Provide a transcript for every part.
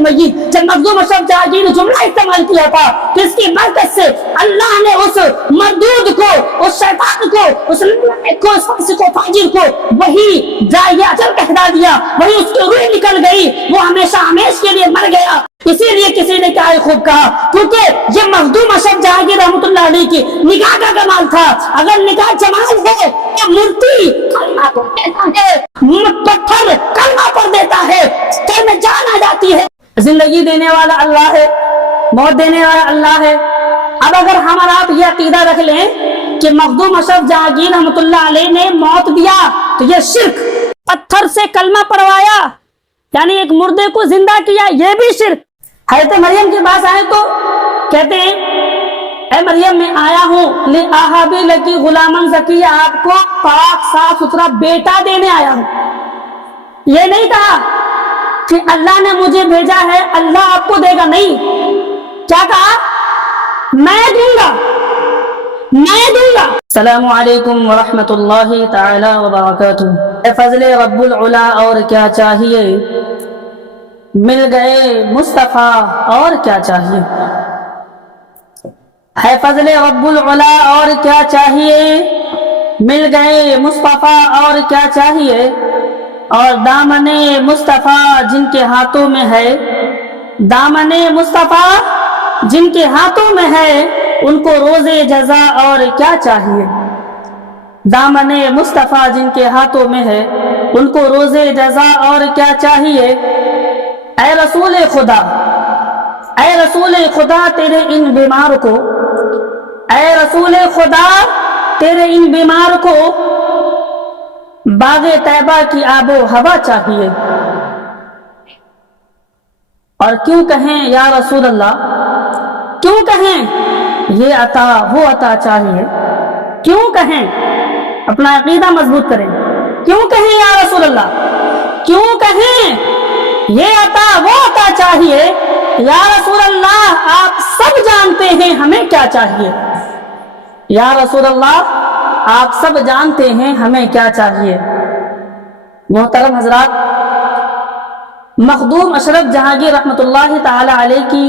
मय्यित, जब मखदूम अशरफ जहांगीर ने जुमला इस्तेमाल किया था तो इसकी बरकत से अल्लाह ने उस मरदूद को, उस शैतान को, उस को, फासिक फाजिर को वही जाए अजल कहला दिया, वही उसकी रूह निकल गई, वो हमेशा हमेशा के लिए मर गया। इसीलिए किसी ने क्या खूब कहा, क्योंकि ये मखदूम अशरफ जहांगीर रहमतुल्लाह अलैह की निगाह का कमाल था। अगर निगाह जमाल है तो मूर्ति कलमा पढ़ देता है, पत्थर कलमा पढ़ देता है, सर में जान आ जाती है। जिंदगी देने वाला अल्लाह है, मौत देने वाला अल्लाह है। अब अगर हम और आप ये अकीदा रख लें कि मखदूम अशरफ जहांगीर रहमतुल्लाह अलैह ने मौत दिया तो ये शिर्क, पत्थर से कलमा पढ़वाया यानी एक मुर्दे को जिंदा किया, ये भी शिर्क। हज़रत मरियम के पास आए तो कहते हैं, ऐ मरियम मैं आया हूँ ले आहाबी लकी गुलामन ज़किया, आपको पाक साफ सुथरा बेटा देने आया हूँ। ये नहीं कहा कि अल्लाह ने मुझे भेजा है, अल्लाह आपको देगा, नहीं। क्या कहा? मैं दूंगा, मैं दूंगा। अस्सलामु अलैकुम व रहमतुल्लाहि ताला व बरकातुहू। फज़ले रब्बुल उला और क्या चाहिए, मिल गए मुस्तफा और क्या चाहिए। है फज़ले रब्बुल उला और क्या चाहिए, मिल गए मुस्तफा और क्या चाहिए। और दामने मुस्तफा जिनके हाथों में है, दामने मुस्तफा जिनके हाथों में है, उनको रोज़े जज़ा और क्या चाहिए। दामने मुस्तफा जिनके हाथों में है, उनको रोज़े जज़ा और क्या चाहिए। ऐ रसूल खुदा, ऐ रसूल खुदा तेरे इन बीमार को, ऐ रसूल खुदा तेरे इन बीमार को बागे तैबा की आबो हवा चाहिए। और क्यों कहें या रसूल अल्लाह, क्यों कहें ये अता वो अता चाहिए, क्यों कहें, अपना अकीदा मजबूत करें, क्यों कहें या रसूल अल्लाह, क्यों कहें ये अता वो अता चाहिए। या रसूल अल्लाह आप सब जानते हैं हमें क्या चाहिए, या रसूल अल्लाह आप सब जानते हैं हमें क्या चाहिए। मोहतरम हजरात, मखदूम अशरफ जहांगीर रहमतुल्लाहि ताला अलैह की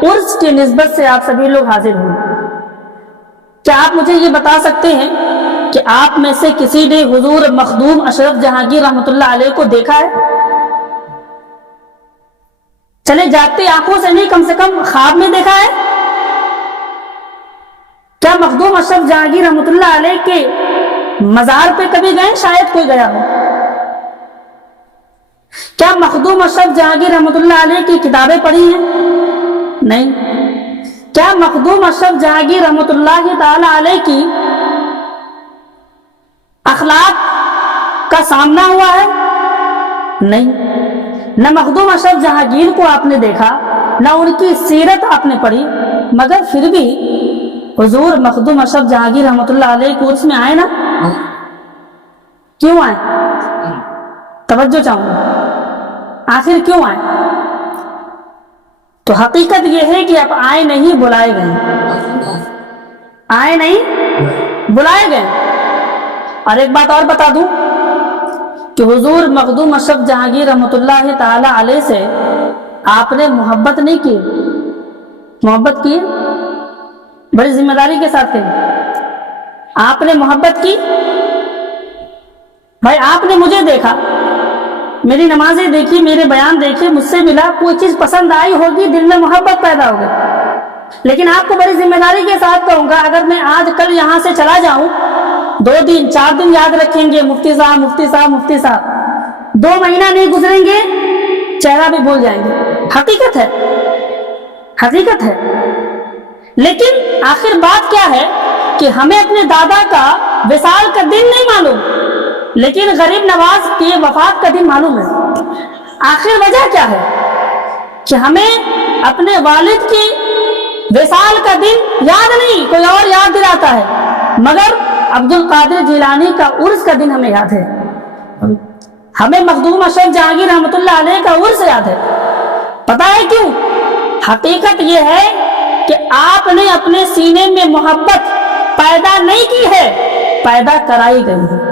उर्स की निस्बत से आप सभी लोग हाजिर हुए। क्या आप मुझे ये बता सकते हैं कि आप में से किसी ने हुजूर मखदूम अशरफ जहांगीर रहमतुल्लाह अलैह को देखा है? चले जागती आंखों से नहीं, कम से कम ख्वाब में देखा है? क्या मखदूम अशरफ जहांगीर रहमतुल्लाह अलैह के मजार पे कभी गए? शायद कोई गया हो। क्या मखदूम अशरफ जहांगीर रहमतुल्लाह अलैह की किताबें पढ़ी हैं? नहीं। क्या मखदूम अशरफ जहांगीर रहमतुल्लाह ताला अलैह की अखलाक का सामना हुआ है? नहीं। न मखदूम अशरफ जहांगीर को आपने देखा, न उनकी सीरत आपने पढ़ी, मगर फिर भी हुजूर मखदूम अशरफ जहांगीर रहमतुल्लाह अलैह के उर्स में आए ना? क्यों आए? तवज्जो चाहूंगा, आखिर क्यों आए? तो हकीकत यह है कि आप आए नहीं, बुलाए गए। आए नहीं, बुलाए गए। और एक बात और बता दूं कि हुजूर मखदूम अशरफ जहांगीर रहमतुल्लाह ताला अलैह से आपने मोहब्बत नहीं की, मोहब्बत की, बड़ी जिम्मेदारी के साथ कही, आपने मोहब्बत की। भाई आपने मुझे देखा, मेरी नमाजें देखी, मेरे बयान देखे, मुझसे मिला, कोई चीज पसंद आई होगी, दिल में मोहब्बत पैदा हो गई। लेकिन आपको बड़ी जिम्मेदारी के साथ कहूंगा, अगर मैं आज कल यहां से चला जाऊं, 2 दिन 4 दिन याद रखेंगे मुफ्ती साहब, मुफ्ती साहब, मुफ्ती साहब, 2 महीना नहीं गुजरेंगे, चेहरा भी भूल जाएंगे। हकीकत है, हकीकत है। लेकिन आखिर बात क्या है कि हमें अपने दादा का विसाल का दिन नहीं मालूम, लेकिन गरीब नवाज की वफात का दिन मालूम है। आखिर वजह क्या है कि हमें अपने वालिद की विसाल का दिन याद नहीं, कोई और याद दिलाता है, मगर अब्दुल कादिर जिलानी का उर्स का दिन हमें याद है। हमें मखदूम अशरफ जहांगीर रहमतुल्लाह अलैह का उर्स याद है। पता है क्यों? हकीकत यह है कि आपने अपने सीने में मोहब्बत पैदा नहीं की है, पैदा कराई गई है।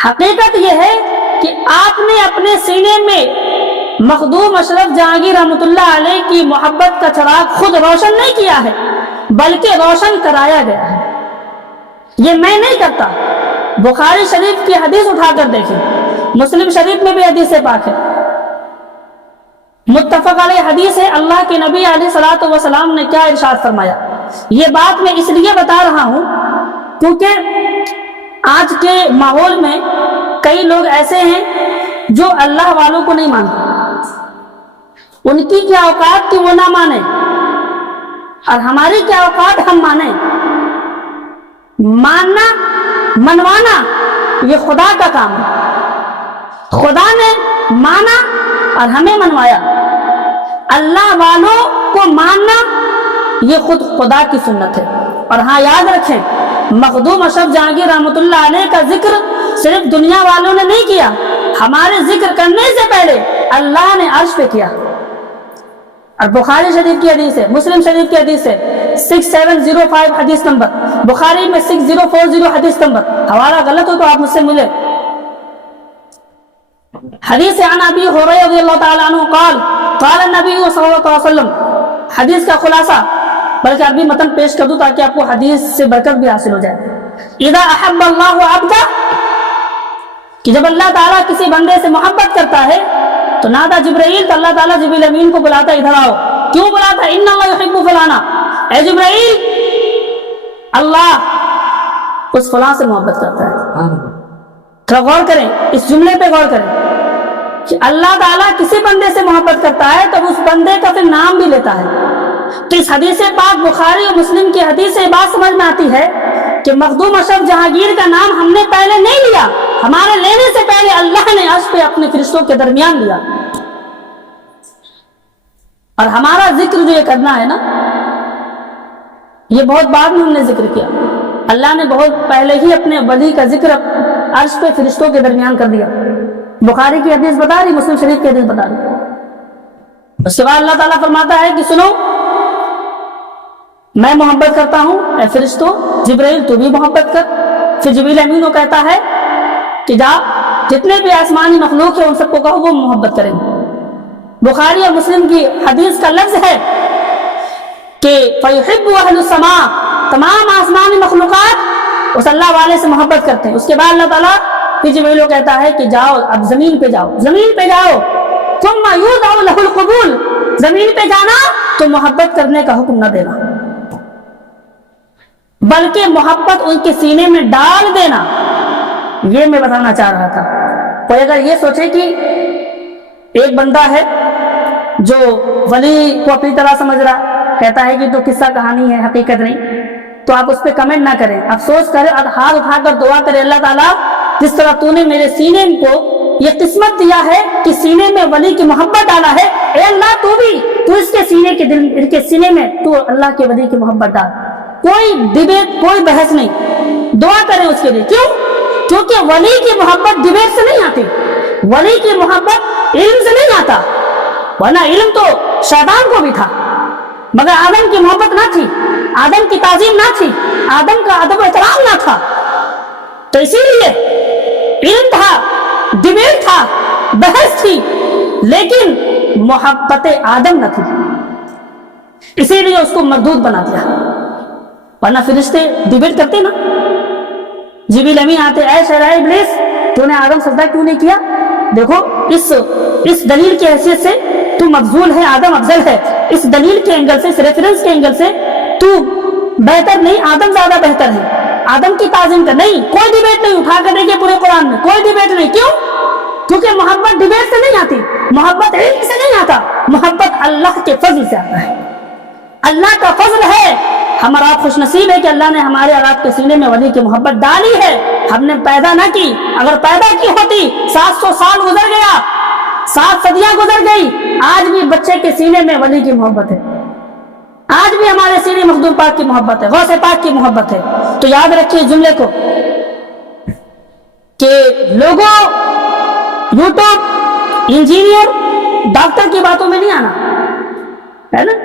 हकीकत यह है कि आपने अपने सीने में مخدوم اشرف جہانگیر رحمۃ اللہ علیہ کی محبت کا چراغ خود روشن نہیں کیا ہے بلکہ روشن کرایا گیا ہے۔ یہ میں نہیں کرتا۔ بخاری شریف کی حدیث اٹھا کر دیکھیں، مسلم شریف میں بھی حدیث پاک ہے، متفق علیہ حدیث ہے۔ اللہ کے نبی علیہ الصلوۃ والسلام نے کیا ارشاد فرمایا؟ یہ بات میں اس لیے بتا رہا ہوں کیونکہ آج کے ماحول میں کئی لوگ ایسے ہیں جو اللہ والوں کو نہیں مانتے، ان کی کیا اوقات کہ وہ نہ مانے، اور ہماری کیا اوقات ہم مانیں۔ ماننا منوانا یہ خدا کا کام ہے، خدا نے مانا اور ہمیں منوایا۔ اللہ والوں کو ماننا یہ خود خدا کی سنت ہے۔ اور ہاں یاد رکھیں، مخدوم اشرف جہانگیر رحمۃ اللہ علیہ کا ذکر صرف دنیا والوں نے نہیں کیا، ہمارے ذکر کرنے سے پہلے اللہ نے عرش پہ کیا۔ اور بخاری شریف کی حدیث ہے، مسلم شریف کی حدیث ہے، 6705 حدیث نمبر، بخاری میں 6040 حدیث نمبر، حوالہ غلط ہو تو آپ مجھ سے ملے۔ حدیث عن ابی ہریرہ رضی اللہ تعالی عنہ قال قال النبی صلی اللہ علیہ وسلم، حدیث کا خلاصہ، بلکہ عربی متن پیش کر دوں تاکہ آپ کو حدیث سے برکت بھی حاصل ہو جائے۔ اذا احب اللہ عبدا، کہ جب اللہ تعالیٰ کسی بندے سے محبت کرتا ہے تو نادا جبرائیل، تو اللہ تعالیٰ جبریل امین کو بلاتا، ادھر آؤ۔ کیوں بلاتا؟ ان اللہ یحب فلانا، اے جبرائیل اللہ اس فلاں سے محبت کرتا ہے۔ تھوڑا غور کریں، اس جملے پہ غور کریں کہ اللہ تعالیٰ کسی بندے سے محبت کرتا ہے تو اس بندے کا پھر نام بھی لیتا ہے۔ تو اس حدیث پاک بخاری اور مسلم کی حدیث سے بات سمجھ میں آتی ہے کہ مخدوم اشرف جہانگیر کا نام ہم نے پہلے نہیں لیا، ہمارے لینے سے پہلے اللہ نے عرش پہ اپنے فرشتوں کے درمیان لیا۔ اور ہمارا ذکر جو یہ کرنا ہے نا، یہ بہت بعد میں ہم نے ذکر کیا، اللہ نے بہت پہلے ہی اپنے ولی کا ذکر عرش پہ فرشتوں کے درمیان کر دیا۔ بخاری کی حدیث بتا رہی، مسلم شریف کی حدیث بتا رہی۔ اس کے بعد اللہ تعالیٰ فرماتا ہے کہ سنو، میں محبت کرتا ہوں، اے فرشتوں، جبرائیل تو بھی محبت کر۔ پھر جبریل امین کو کہتا ہے کہ جا جتنے بھی آسمانی مخلوق ہیں ان سب کو کہو وہ محبت کریں۔ بخاری اور مسلم کی حدیث کا لفظ ہے کہ فَيُحِبُّ أَهْلُ السَّمَاءِ، تمام آسمانی مخلوقات اس اللہ والے سے محبت کرتے ہیں۔ اس کے بعد اللہ تعالیٰ پھر جبریل کو کہتا ہے کہ جاؤ اب زمین پہ جاؤ، زمین پہ جاؤ، ثُمَّ يُوضَعُ لَهُ الْقُبُولُ، زمین پہ جانا تو محبت کرنے کا حکم نہ دینا بلکہ محبت ان کے سینے میں ڈال دینا۔ یہ میں بتانا چاہ رہا تھا۔ کوئی اگر یہ سوچے کہ ایک بندہ ہے جو ولی کو اپنی طرح سمجھ رہا، کہتا ہے کہ تو قصہ کہانی ہے، حقیقت نہیں، تو آپ اس پہ کمنٹ نہ کریں، افسوس کریں اور ہاتھ اٹھا کر دعا کریں، اللہ تعالیٰ جس طرح تو نے میرے سینے کو یہ قسمت دیا ہے کہ سینے میں ولی کی محبت ڈالا ہے، اے اللہ تو اس کے سینے کے دل کے سینے میں تو اللہ کے ولی کی محبت ڈال۔ کوئی ڈیبیٹ، کوئی بحث نہیں، دعا کریں اس کے لیے۔ کیوں؟ کیونکہ ولی کی محبت ڈیبیٹ سے نہیں آتی، ولی کی محبت علم سے نہیں آتا، ورنہ علم تو شیطان کو بھی تھا، مگر آدم کی محبت نہ تھی، آدم کی تعظیم نہ تھی، آدم کا ادب و احترام نہ تھا، تو اسی لیے علم تھا، ڈیبیٹ تھا، بحث تھی، لیکن محبت آدم نہ تھی، اسی لیے اس کو مردود بنا دیا۔ ورنہ فرشتے ڈیبیٹ کرتے نا، جبریل امین آتے، اے شہرائے ابلیس تو نے آدم سجدہ کیوں نہیں کیا؟ دیکھو اس دلیل کی حیثیت سے تو مفضول ہے، آدم افضل ہے، اس دلیل کے اینگل سے، اس ریفرنس کے اینگل سے تو بہتر نہیں، آدم زیادہ بہتر ہے، آدم کی تعظیم کر۔ نہیں، کوئی ڈیبیٹ نہیں، اٹھا کر دیکھیے پورے قرآن میں کوئی ڈیبیٹ نہیں۔ کیوں؟ کیونکہ محبت ڈیبیٹ سے نہیں آتی، محبت علم سے نہیں آتا، محبت اللہ کے فضل سے آتا ہے، اللہ کا فضل ہے۔ ہمارا خوش نصیب ہے کہ اللہ نے ہمارے اور آپ کے سینے میں ولی کی محبت ڈالی ہے، ہم نے پیدا نہ کی، اگر پیدا کی ہوتی 700 سال گزر گیا، 7 صدیاں گزر گئی، آج بھی بچے کے سینے میں ولی کی محبت ہے، آج بھی ہمارے سینے مخدوم پاک کی محبت ہے، غوث پاک کی محبت ہے۔ تو یاد رکھیے جملے کو کہ لوگوں یوٹیوب، انجینئر، ڈاکٹر کی باتوں میں نہیں آنا ہے نا۔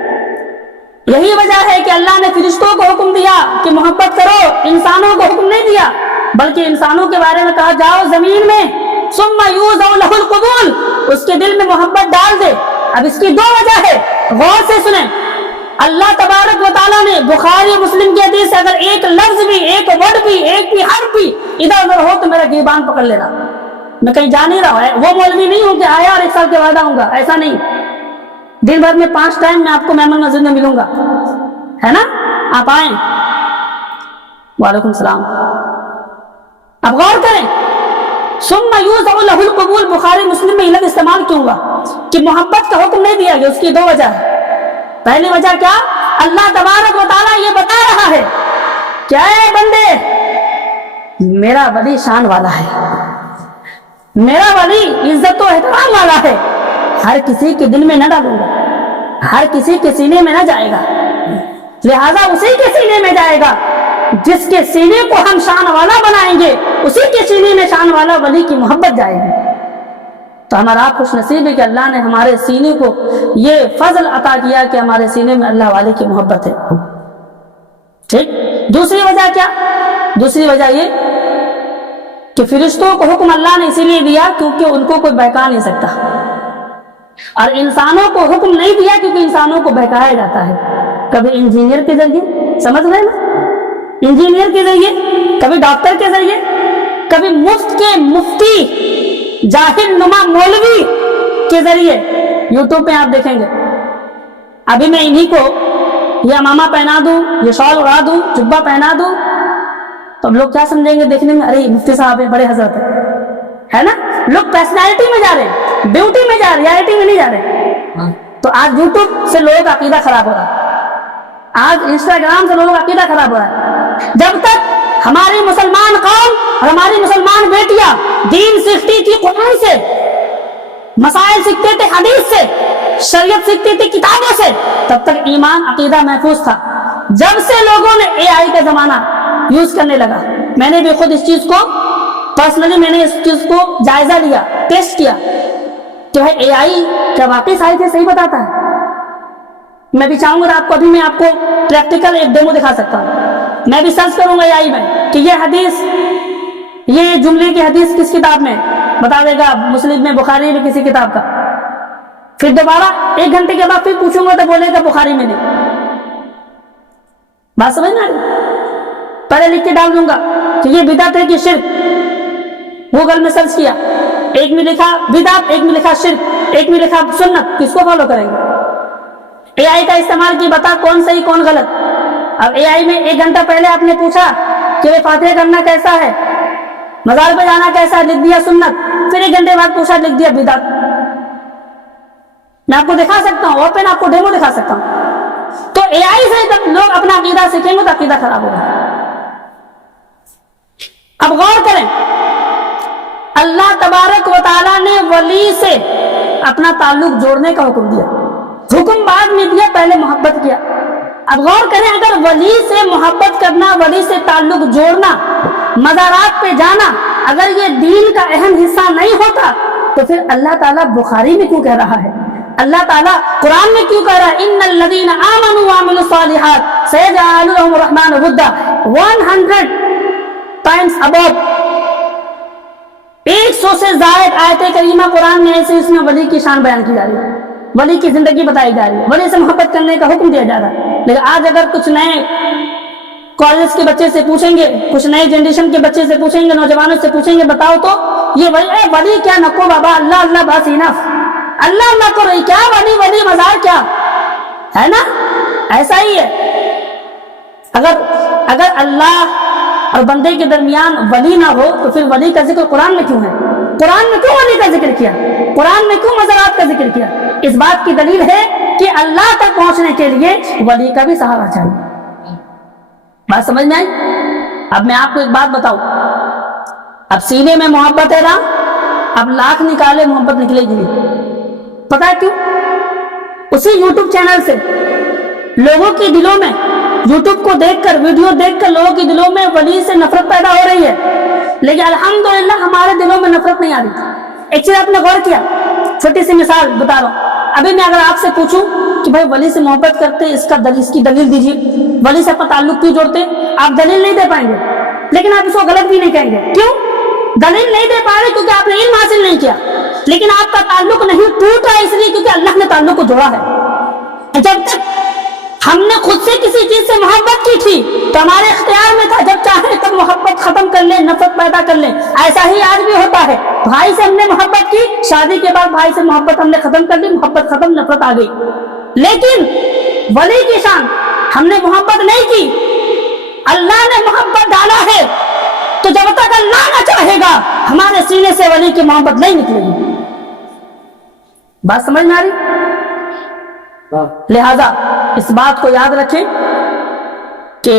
یہی وجہ ہے کہ اللہ نے فرشتوں کو حکم دیا کہ محبت کرو، انسانوں کو حکم نہیں دیا، بلکہ انسانوں کے بارے میں کہا جاؤ زمین میں सुम्मा यूज़अ लहुल क़बूल, उसके दिल में मोहब्बत डाल दे। अब इसकी दो वजह है, गौर से सुने। अल्लाह तबारक व तआला ने बुखारी मुस्लिम की हदीस से अगर एक लफ्ज भी, एक वर्ड भी, एक भी हर्फ भी इधर उधर हो तो मेरा गिरबान पकड़ लेना। मैं कहीं जा नहीं रहा हूं, वो मौलवी नहीं हूं कि आया और 1 साल के बाद आऊंगा, ऐसा नहीं। दिन भर में 5 टाइम मैं आपको मेहमान मस्जिद में मिलूंगा, है ना, आप आए। वालेकुम सलाम। अब गौर करें, सुम्मा यूज़अ लहुल क़बूल बुखारी मुस्लिम में ये लफ्ज़ इस्तेमाल क्यों हुआ कि मोहब्बत का हुक्म नहीं दिया गया? उसकी दो वजह है। पहली वजह क्या, अल्लाह तबारक व तआला ये बता रहा है क्या है बंदे, मेरा वली शान वाला है, मेरा वली इज्जत और एहतराम वाला है, हर किसी के दिल में न डालूंगा, हर किसी के सीने में न जाएगा, लिहाजा उसी के सीने में जाएगा जिसके सीने को हम शान वाला बनाएंगे, उसी के सीने में शान वाला वली की मोहब्बत जाएगी। तो हमारा खुश नसीब है कि अल्लाह ने हमारे सीने को ये फजल अता किया कि हमारे सीने में अल्लाह वाले की मोहब्बत है। ठीक। दूसरी वजह क्या, दूसरी वजह ये कि फरिश्तों को हुक्म अल्लाह ने इसीलिए दिया क्योंकि उनको कोई बहका नहीं सकता, और इंसानों को हुक्म नहीं दिया क्योंकि इंसानों को बहकाया जाता है। कभी इंजीनियर के जरिए, समझ रहे ना, इंजीनियर के जरिए, कभी डॉक्टर के जरिए, कभी मुफ्त के मुफ्ती जाहिर नुमा मौलवी के जरिए। यूट्यूब पे आप देखेंगे, अभी मैं इन्हीं को ये अमामा पहना दूं, ये शॉल उड़ा दूं, जुब्बा पहना दूं, तो लोग क्या समझेंगे देखने में, अरे मुफ्ती साहब है, बड़े हजरत है ना। लोग पर्सनैलिटी में जा रहे हैं, ब्यूटी में जा रहे, रियलिटी में नहीं जा रहे। तो आज यूट्यूब से लोगों का अकीदा खराब हो रहा है, आज इंस्टाग्राम से लोगों का अकीदा खराब हो रहा है। जब तक हमारी मुसलमान कौम और हमारी मुसलमान बेटियां दीन सीखती थी कुरान से, मसाइल सीखते थे हदीस से, शरीयत सीखती थी किताबों से, तब तक ईमान अकीदा महफूज था। जब से लोगों ने एआई का जमाना यूज करने लगा, मैंने भी खुद इस चीज को पर्सनली, मैंने इस चीज को जायजा लिया, टेस्ट किया कि भाई एआई क्या वाकई साहित्य है, सही बताता है। मैं भी चाहूंगा आपको, अभी मैं आपको प्रैक्टिकल एक डेमो दिखा सकता हूँ। मैं भी सर्च करूंगा एआई में कि ये हदीस, ये जुमले की हदीस किस किताब में, बता देगा मुस्लिम में, बुखारी में, किसी किताब का। फिर दोबारा 1 घंटे के बाद फिर पूछूंगा तो बोलेगा बुखारी में नहीं। बात समझ में आ रही? पहले लिख के डाल दूंगा कि ये बिदअत है कि शिर्क। गूगल में सर्च किया, एक में लिखा बिदअत, एक में लिखा शिर्क, एक में लिखा सुन्नत, किसको फॉलो करेंगे? एआई का इस्तेमाल की, बता कौन सही कौन गलत। अब एआई में 1 घंटा पहले आपने पूछा कि वे फातिहा करना कैसा है, मजार पे जाना कैसा है, लिख दिया सुन्नत। फिर 1 घंटे बाद पूछा, लिख दिया बिदअत। मैं आपको दिखा सकता हूँ, ओपन आपको डेमो दिखा सकता हूँ। तो एआई से जब लोग अपना अकीदा सीखेंगे तो अकीदा खराब होगा। अब गौर करें, अल्लाह तबारक व तआला ने वली से अपना ताल्लुक जोड़ने का हुक्म दिया, हुक्म बाद में दिया, पहले मोहब्बत किया। अब गौर करें, अगर वली से मोहब्बत करना, वली से ताल्लुक जोड़ना, मज़ारात पे जाना अगर ये दीन का अहम हिस्सा नहीं होता तो फिर अल्लाह ताला बुखारी में क्यों कह रहा है, अल्लाह ताला कुरान में क्यों कह रहा है, इन्नल लज़ीना आमनू व अमिलुस सालिहात सयजअलु लहुमुर रहमानु वुद्दा। 100 टाइम्स अबव, 100 से ज़ायद आयत करीमा कुरान में ऐसे इसमें वली की शान बयान की जा रही है, वली की जिंदगी बताई जा रही है, वली से मोहब्बत करने का हुक्म दिया जा रहा है। लेकिन आज अगर कुछ नए कॉलेज के बच्चे से पूछेंगे, कुछ नए जनरेशन के बच्चे से पूछेंगे, नौजवानों से पूछेंगे, बताओ तो ये वली क्या, नको बाबा, अल्लाह अल्लाह बस इनफ, अल्लाह अल्लाह करो, क्या वली वली मजार क्या है ना, ऐसा ही है। अगर अल्लाह और बंदे के दरमियान वली ना हो तो फिर वली का जिक्र कुरान में क्यों है, कुरान में क्यों वली का जिक्र किया, कुरान में क्यों मज़ारात का जिक्र किया? इस बात की दलील है कि अल्लाह तक पहुंचने के लिए वली का भी सहारा चाहिए। बात समझ में आई? अब मैं आपको एक बात बताऊं, अब सीने में मोहब्बत है ना, अब लाख निकाले मोहब्बत निकलेगी नहीं। पता है क्यों? उसी यूट्यूब चैनल से लोगों के दिलों में, यूट्यूब को देखकर, वीडियो देखकर लोगों के दिलों में वली से नफरत पैदा हो रही है, लेकिन अल्हम्दुलिल्लाह हमारे दिलों में नफरत नहीं आ रही। एक चीज आपने गौर किया, छोटी सी मिसाल बता रहा हूं। अभी मैं अगर आपसे पूछूं कि भाई वली से मोहब्बत करते, इसकी दलील दीजिए, वली से अपना ताल्लुक क्यों जोड़ते, आप दलील नहीं दे पाएंगे, लेकिन आप इसको गलत भी नहीं कहेंगे। क्यों? दलील नहीं दे पा रहे क्योंकि आपने इल्म हासिल नहीं किया, लेकिन आपका ताल्लुक नहीं टूट रहा इसलिए क्योंकि अल्लाह ने ताल्लुक को जोड़ा है। जब तक हमने खुद से किसी चीज से मोहब्बत की थी तो हमारे इख्तियार में था, जब चाहे तब मोहब्बत खत्म कर ले, नफरत पैदा कर ले। ऐसा ही आज भी होता है, भाई से हमने मोहब्बत की, शादी के बाद भाई से मोहब्बत हमने खत्म कर दी, मोहब्बत खत्म, नफरत आ गई। लेकिन वली की शान, हमने मोहब्बत नहीं की, अल्लाह ने मोहब्बत डाला है, तो जब तक अल्लाह ना चाहेगा हमारे सीने से वली की मोहब्बत नहीं निकलेगी। बात समझ में आ रही? लिहाजा इस बात को याद रखें कि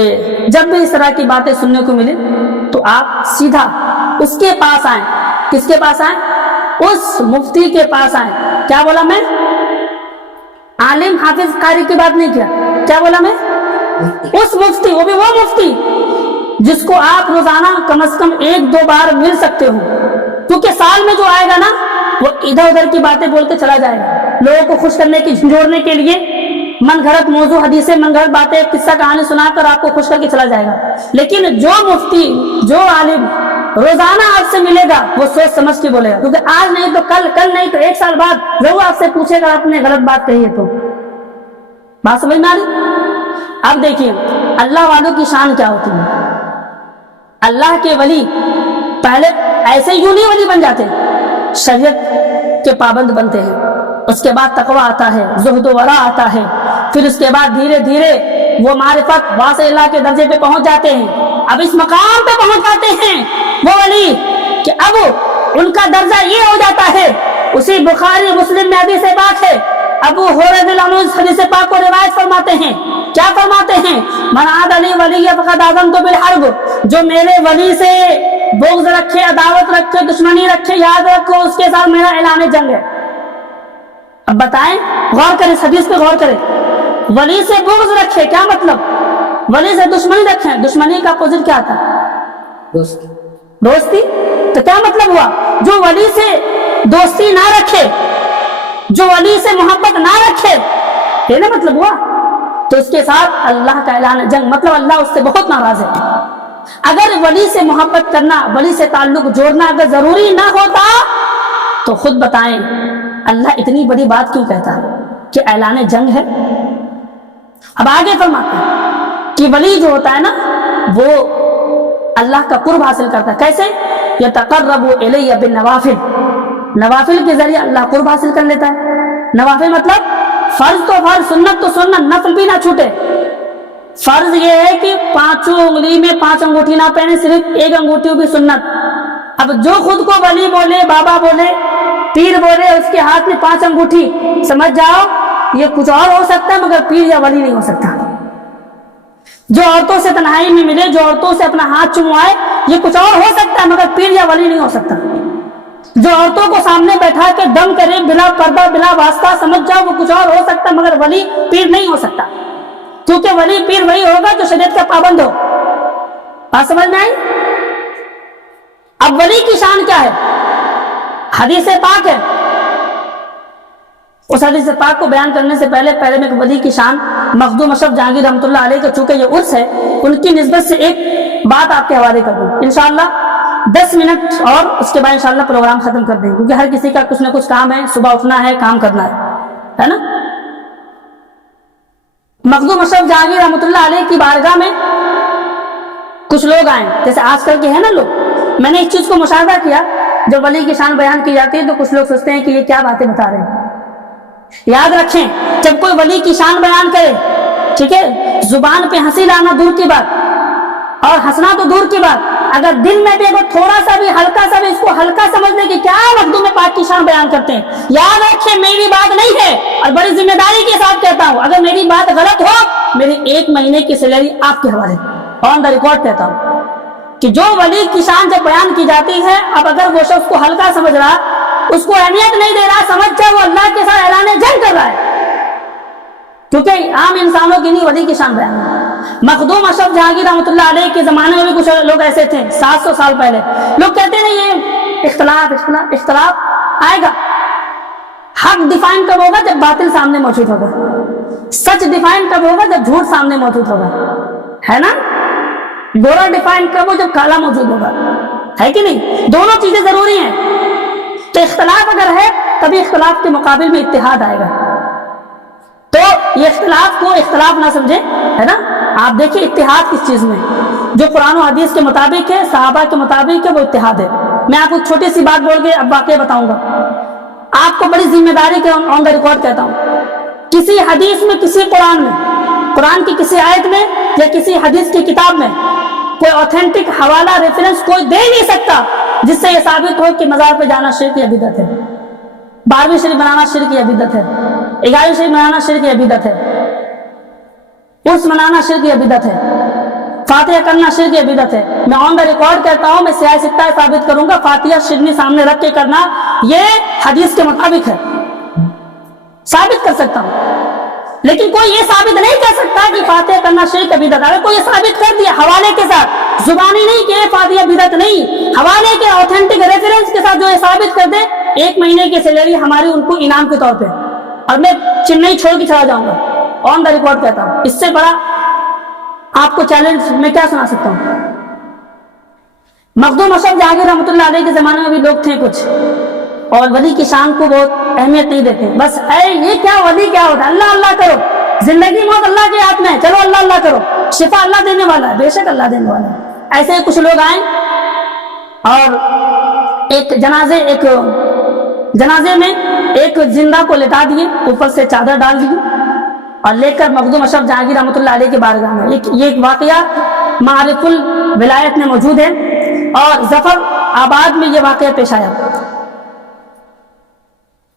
जब भी इस तरह की बातें सुनने को मिले तो आप सीधा उसके पास आए। किसके पास आए? उस मुफ्ती के पास आए। क्या बोला मैं? आलिम हाफिज कारी की बात नहीं किया। क्या बोला मैं? उस मुफ्ती, वो भी वो मुफ्ती जिसको आप रोजाना कम से कम 1-2 बार मिल सकते हो, क्योंकि साल में जो आएगा ना वो इधर उधर की बातें बोल के चला जाएगा, लोगों को खुश करने की, जोड़ने के लिए मन घड़त मौजू हदीसें, मन घड़त बातें, किस्सा कहानी सुनाकर आपको खुश करके चला जाएगा। लेकिन जो मुफ्ती, जो आलिम रोजाना आपसे मिलेगा वो सोच समझ के बोलेगा, क्योंकि आज नहीं तो कल, कल नहीं तो 1 साल बाद जरूर आपसे पूछेगा आपने गलत बात कही है तो। बात समझ में आ रही? अब देखिए अल्लाह वालों की शान क्या होती है। अल्लाह के वली पहले ऐसे यूं नहीं वली बन जाते, शरीयत के पाबंद बनते हैं, उसके बाद तकवा आता है, ज़ुहद वरा आता है, फिर उसके बाद धीरे धीरे वो मारिफत वासिला के दर्जे पे पहुंच जाते हैं। अब इस मकाम पे पहुंच जाते हैं वो वली कि अब उनका दर्जा ये हो जाता है, उसी बुखारी मुस्लिम में हदीस पाक है, अबू हुरैरा हदीस पाक को रिवायत फरमाते हैं। क्या फरमाते हैं? मन आद अली वली फक़द आज़मतु बिल हर्ब, जो मेरे वली से बुग़्ज़ रखे, अदावत रखे, दुश्मनी रखे, याद रखो उसके साथ मेरा ऐलान जंग है। अब बताएं, गौर करें, हदीस पे गौर करें। वली से बुग़्ज़ रखे क्या मतलब? वली से दुश्मनी रखे, दुश्मनी का अपोजिट क्या था? दोस्ती। तो क्या मतलब हुआ? जो वली से दोस्ती ना रखे, जो वली से मोहब्बत ना रखे, ये ना मतलब हुआ, तो उसके साथ अल्लाह का ऐलान जंग, मतलब अल्लाह उससे बहुत नाराज है। अगर वली से मोहब्बत करना, वली से ताल्लुक जोड़ना अगर जरूरी ना होता तो खुद बताएं अल्लाह इतनी बड़ी बात क्यों कहता है कि ऐलान जंग है। अब आगे फरमाते हैं कि वली जो होता है ना वो अल्लाह का कुर्ब हासिल करता है। कैसे? यतक़र्रबु इलैया बिन नवाफिल, नवाफिल के जरिए अल्लाह कुर्ब हासिल कर लेता है। नवाफिल मतलब फर्ज तो फर्ज, सुन्नत तो सुन्नत, नफल भी ना छूटे। फर्ज ये है कि 5 उंगली में 5 अंगूठी ना पहने, सिर्फ 1 अंगूठी भी सुन्नत। अब जो खुद को वली बोले, बाबा बोले, पीर बोले, उसके हाथ में 5 अंगूठी, समझ जाओ ये कुछ और हो सकता है मगर पीर या वली नहीं हो सकता। जो औरतों से तन्हाई में मिले, जो औरतों से अपना हाथ चुमवाए, ये कुछ और हो सकता है मगर पीर या वली नहीं हो सकता। जो औरतों को सामने बैठा के दम करे बिला पर्दा, बिला वास्ता, समझ जाओ वो कुछ और हो सकता है मगर वली पीर नहीं हो सकता, क्योंकि वली पीर वही होगा जो शरीयत का पाबंद हो। बात समझ में आई? अब वली की शान क्या है? हदीस पाक है। उस हदीस पाक को बयान करने से पहले मैं वली की शान मखदूम अशरफ जहांगीर रहमतुल्लाह अलैह का, चूंकि ये उर्स है, उनकी निस्बत से एक बात आपके हवाले कर दूं। इंशाअल्लाह 10 मिनट और उसके बाद इंशाअल्लाह प्रोग्राम खत्म कर देंगे, क्योंकि हर किसी का कुछ ना कुछ काम है, सुबह उठना है, काम करना है ना। मखदूम अशरफ जहांगीर रहमतुल्लाह अलैह की बारगाह में कुछ लोग आए, जैसे आजकल के हैं ना लोग। मैंने इस चीज को मुशाहिदा किया, जब वली की शान बयान की जाती है तो कुछ लोग सोचते हैं कि ये क्या बातें बता रहे हैं। याद रखें, जब कोई वली की शान बयान करे, ठीक है, जुबान पे हंसी लाना दूर की बात, और हंसना तो दूर की बात, अगर दिल में भी अगर थोड़ा सा भी, हल्का सा भी इसको हल्का समझने की क्या मखदूम पाक की शान बयान करते हैं। याद रखें, मेरी बात नहीं है और बड़ी जिम्मेदारी के साथ कहता हूं, अगर मेरी बात गलत हो मेरी 1 महीने की सैलरी आपके हवाले, ऑन द रिकॉर्ड कहता हूं कि जो वली की शान जब बयान की जाती है, अब अगर वो शख्स को हल्का समझ रहा, उसको अहमियत नहीं दे रहा, समझ जाए वो अल्लाह के साथ ऐलान जंग कर रहा है, क्योंकि आम इंसानों की नहीं वली की शान बयान है। मखदूम अशरफ जहांगीर रहमतुल्लाह अलैह के जमाने में भी कुछ लोग ऐसे थे, 700 साल पहले। लोग कहते नहीं ये इख्तलाफ आएगा। हक डिफाइन कब होगा? जब बातिल सामने मौजूद होगा। सच डिफाइन कब होगा? जब झूठ सामने मौजूद होगा, है ना। गोरा डिफाइन कब हो, जब काला मौजूद होगा, है कि नहीं? दोनों चीजें जरूरी हैं। तो इख्तलाफ अगर है तभी इख्तलाफ के मुकाबिल में इत्तिहाद आएगा। तो ये इख्तलाफ को इख्तलाफ ना समझे, है ना। आप देखिए इत्तिहाद किस चीज में, जो कुरान और हदीस के मुताबिक है, सहाबा के मुताबिक है, वो इत्तिहाद है। मैं आपको छोटी सी बात बोल के अब वाकया बताऊंगा, आपको बड़ी जिम्मेदारी के ऑन द रिकॉर्ड कहता हूं। किसी हदीस में, किसी कुरान में, कुरान की किसी आयत में या किसी हदीस की किताब में कोई ऑथेंटिक हवाला रेफरेंस कोई दे नहीं सकता जिससे यह साबित हो कि मजार पे जाना शिर्क या बिदअत है, 12वीं शरीफ बनाना शिर्क या बिदअत है, 11वीं शरीफ बनाना शिर्क या बिदअत है, उर्स मनाना शिर्क या बिदअत है, फातिहा करना शिर्क या बिदअत है। मैं ऑन द रिकॉर्ड कहता हूं, मैं सियासत साबित करूंगा, फातिहा शिरनी सामने रख के करना ये हदीस के मुताबिक है, साबित कर सकता हूं। लेकिन कोई ये साबित नहीं कर सकता कि फातिहा करना शिर्क या बिदअत। अगर कोई ये साबित कर दिया हवाले के साथ, जुबानी नहीं कि फातिहा बिदअत नहीं, हवाले के ऑथेंटिक रेफरेंस के साथ जो ये साबित कर दे, 1 महीने की सैलरी हमारी उनको इनाम के तौर पे, और मैं चेन्नई छोड़ के चला जाऊंगा, ऑन द रिकॉर्ड कहता हूं। इससे बड़ा आपको चैलेंज मैं क्या सुना सकता हूं। मखदूम अशरफ जहांगीर रहमतुल्लाह अलैह के जमाने में भी लोग थे कुछ, और वली की शान को बहुत अहमियत नहीं देते। बस ये क्या वली क्या होता है, अल्लाह अल्लाह करो, जिंदगी मौत अल्लाह के हाथ में है, चलो अल्लाह अल्लाह करो, शिफा अल्लाह देने वाला है, बेशक अल्लाह देने वाला है। ऐसे कुछ लोग आए और एक जनाजे में एक जिंदा को लेटा दिए, ऊपर से चादर डाल दी और लेकर मखदूम अशरफ जहांगीर रहमतुल्लाह अलैह के बारगाह में, ये एक वाकया मारिफुल विलायत में मौजूद है और जफर आबाद में ये वाकया पेश आया।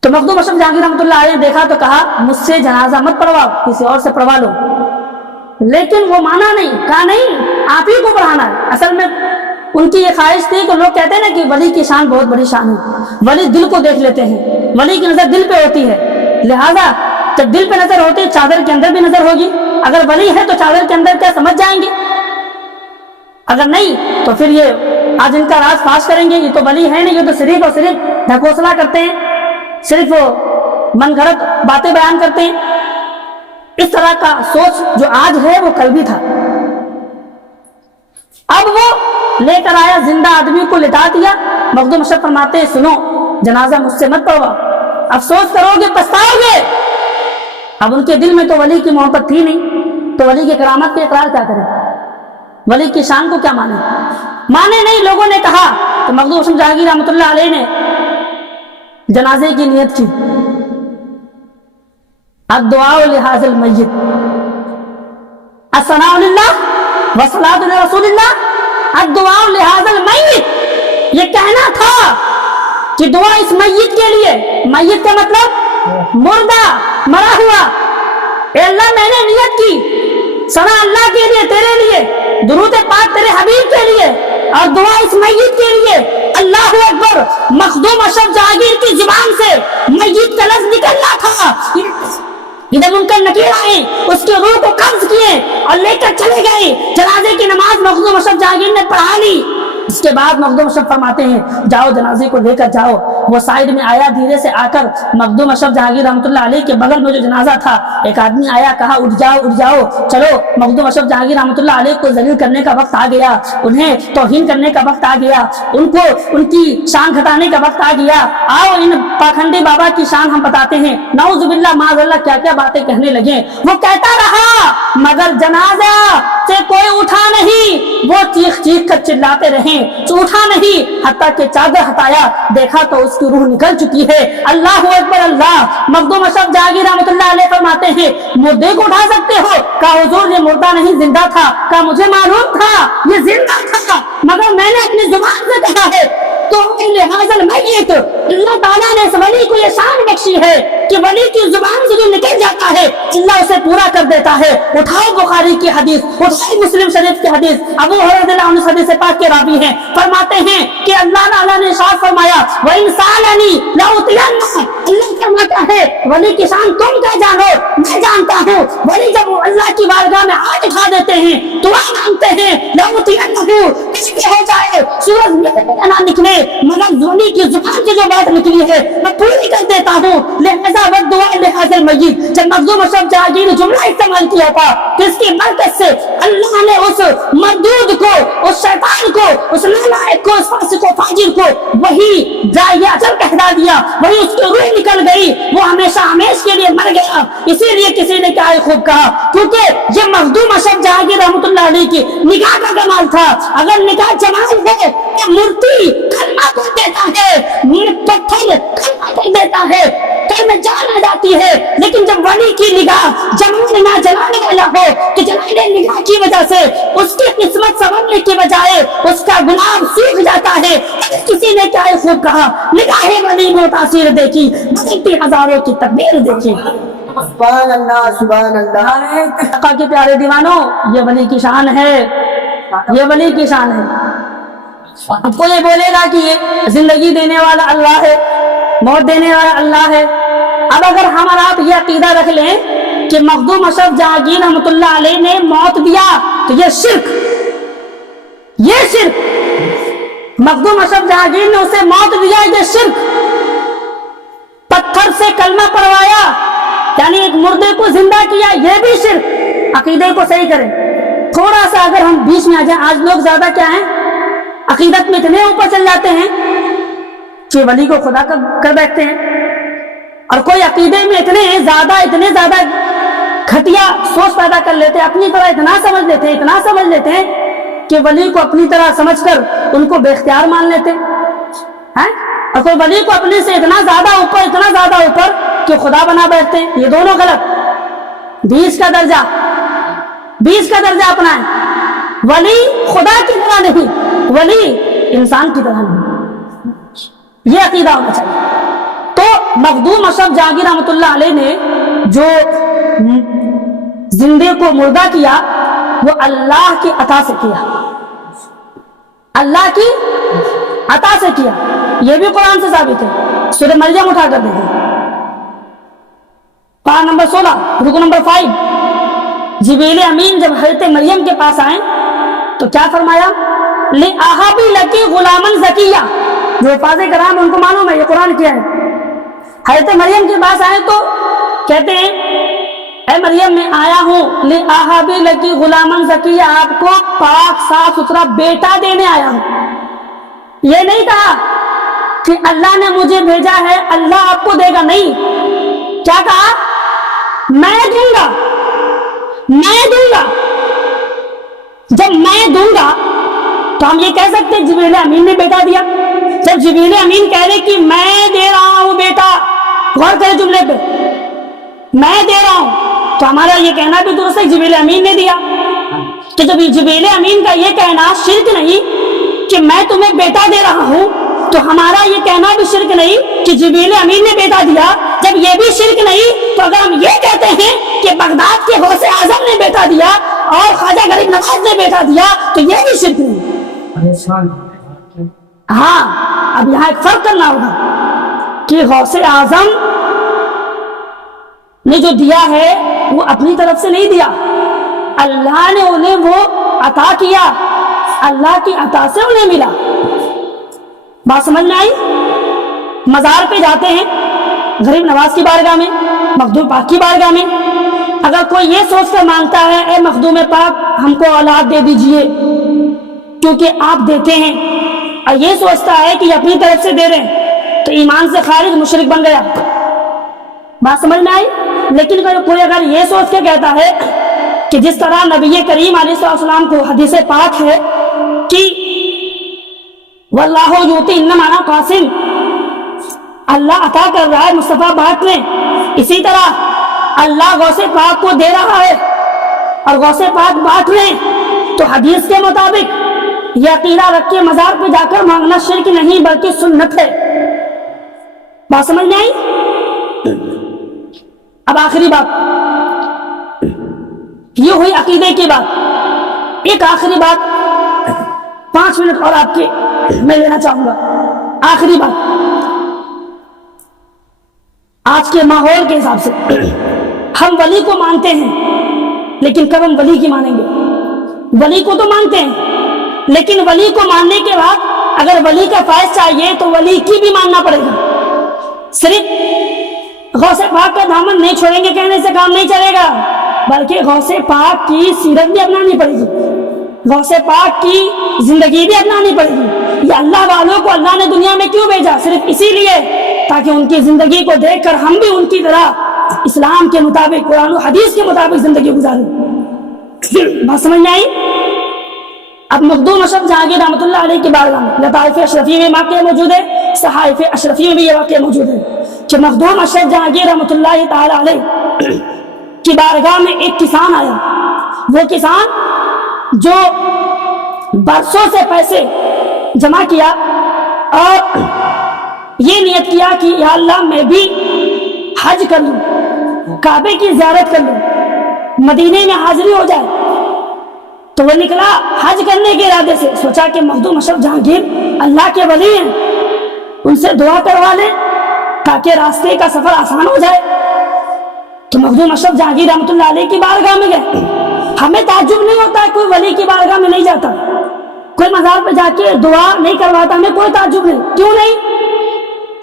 तो मखदूम अशरफ जहांगीर रहमतुल्लाह अलैह ने देखा तो कहा, मुझसे जनाजा मत पढ़वाओ, किसी और से पढ़वा लो। लेकिन वो माना नहीं, कहा नहीं आप ही को पढ़ाना है। असल में उनकी ये ख्वाहिश थी कि लोग कहते हैं ना कि वली की शान बहुत बड़ी शान है, वली दिल को देख लेते हैं, वली की नजर दिल पे होती है, लिहाजा जब दिल पे नजर होती है चादर के अंदर भी नजर होगी। अगर वली है तो चादर के अंदर क्या समझ जाएंगे, अगर नहीं तो फिर ये आज इनका राज फाश करेंगे, ये तो वली है नहीं, ये तो सिर्फ और सिर्फ ढकोसला करते हैं, सिर्फ मनगढ़ंत बातें बयान करते हैं। इस तरह का सोच जो आज है वो कल भी था। अब वो लेकर आया, जिंदा आदमी को लिटा दिया। मखदूम अशरफ फरमाते हैं, सुनो जनाजा मुझसे मत पढ़वाओ, अफसोस करोगे, पछताओगे। अब उनके दिल में तो वली की मोहब्बत थी नहीं, तो वली की करामत के इकरार क्या करें, वली की शान को क्या माने नहीं। लोगों ने कहा तो मखदूम अशरफ जहांगीर रहमतुल्लाह अलैह ने जनाजे की नियत की, अद्दुआ लिहाज़िल मय्यित, अस्सलाउ लिल्लाह व सलातु अला रसूलिल्लाह, अद्दुआ लिहाज़िल मय्यित। ये कहना था कि दुआ इस मय्यित के लिए, मय्यित का मतलब मुर्दा, मरा हुआ। ए अल्लाह मैंने नियत की सना अल्लाह के लिए, तेरे लिए, दुरूद पाक तेरे हबीब के लिए, और दुआ इस मय्यित के लिए। अल्लाहु अकबर। मखदूम अशरफ जहांगीर की जुबान से मय्यित का लफ्ज निकलना था, इधर उनकर नकीर आए, उसके रूह को कब्ज किए और लेकर चले गए। जनाजे की नमाज मखदूम अशरफ जहांगीर ने पढ़ा ली। इसके बाद मखदूम अशरफ फरमाते हैं, जाओ जनाजे को लेकर जाओ। वो साइड में आया, धीरे से आकर मखदूम अशरफ जहांगीर रहमतुल्लाह अलैह के बगल में जो जनाजा था, एक आदमी आया, कहा उठ जाओ, चलो मखदूम अशरफ जहांगीर रहमतुल्लाह अलैह को जलील करने का वक्त आ गया, उन्हें तौहीन करने का वक्त आ गया, उनको उनकी शान घटाने का वक्त आ गया। आओ इन पाखंडी बाबा की शान हम बताते हैं। नाउजुबिल्लाह माज़अल्लाह क्या क्या बातें कहने लगे। वो कहता रहा मगर जनाजा से कोई उठा नहीं, वो चीख कर चिल्लाते रहे, उठा नहीं, हत्ता के चादर हटाया, देखा तो उसकी रूह निकल चुकी है। अल्लाह अकबर अल्लाह। मखदूम अशरफ जहांगीर रहमतुल्लाह अलैह फरमाते हैं, मुर्दे को उठा सकते हो? कहा हुजूर ये मुर्दा नहीं जिंदा था। कहा मुझे मालूम था ये जिंदा था, मगर मैंने अपनी जुबान से कहा है। तो लिहाज़ल मय्यित, अल्लाह ताला ने इस वली को ये शान बख्शी है कि वली की जुबान से जो निकल जाता है अल्लाह उसे पूरा कर देता है। उठाओ बुखारी की हदीस, उठाओ मुस्लिम शरीफ की हदीस, अबू हुरैरा हदीस पाक के रावी हैं, फरमाते हैं कि अल्लाह ताला ने इरशाद फरमाया, व इंसानी लउतियन्ना। अल्लाह फरमाता है वली की शान तुम क्या जानो, मैं जानता हूँ। वली जब अल्लाह की बारगाह में हाथ उठा देते हैं, दुआ मांगते हैं, लउतियन्ना हो जाए, सूरज ना निकले, मगर वली की जुबान से जो बात निकली है मैं पूरी कर देता हूँ। लिहाजा वद्दुआ लिहाज़िल मय्यित। जब मखदूम शब्द जागीर जुमला इस्तेमाल किया था तो इसकी बरकत से अल्लाह ने उस मरदूद को, उस शैतान को, उस नालायक को, उस फासिक को, फाजिर को वही जाए अजल कहला दिया, वही उसकी रूह निकल गई, वो हमेशा हमेशा के लिए मर गया। इसीलिए किसी ने क्या खूब कहा, क्योंकि ये मखदूम अशरफ जहांगीर रहमतुल्लाह अलैह की निगाह का कमाल था। अगर निगाह जमाल है तो मूर्ति कलमा कर देता है, पत्थर कलमा कर देता है, कल में जान आ जाती है। लेकिन जब वली की निगाह जमाल ना जलाने वाला हो तो जलाने निगाह की वजह से उसकी किस्मत संवरने की बजाय उसका गुलाब सूख जाता है। किसी ने क्या खूब कहा, निगाहे वली में तासीर देखी, बदलती हजारों की तकदीर देखी। सुभान अल्लाह, सुभान अल्लाह। आका के प्यारे दीवानों, ये वली की शान है, ये वली की शान है। अब कोई ये बोलेगा कि ये जिंदगी देने वाला अल्लाह है, मौत देने वाला अल्लाह है। अब अगर हम और आप ये अकीदा रख लें कि मखदूम अशरफ जहांगीर रहमतुल्लाह अलैह ने मौत दिया तो ये शिर्क, मखदूम अशरफ जहांगीर ने उसे मौत दिया, ये शिर्क। पत्थर से कलमा पढ़वाया यानी एक मुर्दे को जिंदा किया, ये भी शिर्क। अकीदे को सही करें। थोड़ा सा अगर हम बीच में आ जाए, आज लोग ज्यादा क्या है, अकीदत में इतने ऊपर चल जाते हैं कि वली को खुदा कर बैठते हैं, और कोई अकीदे में इतने ज्यादा घटिया सोच पैदा कर लेते हैं, अपनी तरह इतना समझ लेते हैं कि वली को अपनी तरह समझकर उनको बेख्तियार मान लेते हैं, और कोई वली को अपने से इतना ज्यादा ऊपर कि खुदा बना बैठते हैं। ये दोनों गलत। 20 का दर्जा अपना है। वली खुदा की तरह नहीं, वली इंसान की तरह नहीं, ये अकीदा होना चाहिए। तो मखदूम अशरफ जहांगीर रहमतुल्लाह अलैह ने जो जिंदे को मुर्दा किया वो अल्लाह की अता से किया, अल्लाह की अता से किया। यह भी कुरान से साबित है। सूरह मरियम उठा कर देखें, पारा नंबर 16 रुकू नंबर 5। जिब्रील अमीन जब हजरत मरियम के पास आए तो क्या फरमाया, ले आहाबी लकी गुलामन ज़किया। जो फाज़े कराम उनको मालूम है ये कुरान क्या है। हजरत मरियम के पास आए तो कहते हैं, ऐ मरियम मैं आया हूँ ले आहाबी लकी गुलामन ज़किया, आपको पाक साफ सुथरा बेटा देने आया हूँ। ये नहीं कहा कि अल्लाह ने मुझे भेजा है, अल्लाह आपको देगा, नहीं। क्या कहा, मैं दूंगा। जब मैं दूंगा तो हम ये कह सकते हैं जिब्रील अमीन ने बेटा दिया। जब जिब्रील अमीन कह रहे कि मैं दे रहा हूं बेटा, गौर करें जुमले पे, मैं दे रहा हूं, तो हमारा ये कहना भी दुरुस्त है जिब्रील अमीन ने दिया। तो जब जिब्रील अमीन का ये कहना शिर्क नहीं कि मैं तुम्हें बेटा दे रहा हूं, तो हमारा ये कहना भी शिर्क नहीं कि जिब्रील अमीन ने बेटा दिया। जब ये भी शिर्क नहीं तो अगर हम ये कहते हैं कि बगदाद के गौसे आजम ने बेटा दिया और ख्वाजा गरीब नवाज ने बेटा दिया तो ये भी शिर्क नहीं। हाँ, अब यहाँ एक फर्क करना होगा कि गौसे आजम ने जो दिया है वो अपनी तरफ से नहीं दिया, अल्लाह ने उन्हें वो अता किया, अल्लाह की अता से उन्हें मिला। बात समझ में आई। मजार पे जाते हैं गरीब नवाज की बारगाह में, मखदूम पाक की बारगाह में, अगर कोई ये सोच कर मांगता है ए मखदूम पाक हमको औलाद दे दीजिए क्योंकि आप देते हैं, और ये सोचता है कि अपनी तरफ से दे रहे हैं, तो ईमान से खारिज मुशरिक बन गया। बात समझ में आई। लेकिन कोई अगर ये सोच के कहता है कि जिस तरह नबी करीम अलैहिस्सलाम को हदीस पाक है कि वल्लाहु युती इन्नमा अना कासिम, अल्लाह अता कर रहा है, मुस्तफा बांट रहे, इसी तरह अल्लाह गौसे पाक को दे रहा है और गौसे पाक बांट रहे, तो हदीस के मुताबिक यह अकीदा रख के मजार पे जाकर मांगना शिर्क नहीं बल्कि सुन्नत है। बात समझ में आई। अब आखिरी बात ये हुई अकीदे की बात। एक आखिरी बात 5 मिनट और आपके मैं लेना चाहूंगा। आखिरी बात, आज के माहौल के हिसाब से हम वली को मानते हैं, लेकिन कब हम वली की मानेंगे। वली को तो मानते हैं, लेकिन वली को मानने के बाद अगर वली का फैज़ चाहिए तो वली की भी मानना पड़ेगा। सिर्फ غوث پاک کا دامن نہیں چھوڑیں گے کہنے سے کام نہیں چلے گا، بلکہ غوث پاک کی سیرت بھی اپنانی پڑے گی، غوث پاک کی زندگی بھی اپنانی پڑے گی۔ یہ اللہ والوں کو اللہ نے دنیا میں کیوں بھیجا؟ صرف اسی لیے تاکہ ان کی زندگی کو دیکھ کر ہم بھی ان کی طرح اسلام کے مطابق، قرآن و حدیث کے مطابق زندگی گزاریں۔ بات سمجھ میں آئی؟ اب مخدوم اشرف جہانگیر رحمۃ اللہ علیہ کی بارگاہ میں لطائف اشرفی میں واقعہ موجود ہے، صحائف اشرفی میں بھی یہ واقعہ موجود ہے کہ مخدوم اشرف جہانگیر رحمۃ اللہ تعالی علیہ کی بارگاہ میں ایک کسان آیا۔ وہ کسان جو برسوں سے پیسے جمع کیا اور یہ نیت کیا کہ یا اللہ میں بھی حج کر لوں، کعبے کی زیارت کر لوں، مدینے میں حاضری ہو جائے، تو وہ نکلا حج کرنے کے ارادے سے۔ سوچا کہ مخدوم اشرف جہانگیر اللہ کے ولی ہیں، ان سے دعا کروا لیں تاکہ راستے کا سفر آسان ہو جائے۔ تو مخدوم اشرف جہانگیر رحمۃ اللہ علیہ کی بارگاہ میں گئے۔ ہمیں تعجب نہیں ہوتا کوئی ولی کی بارگاہ میں نہیں جاتا، کوئی مزار پہ جا کے دعا نہیں کرواتا، ہمیں کوئی تعجب نہیں۔ کیوں نہیں؟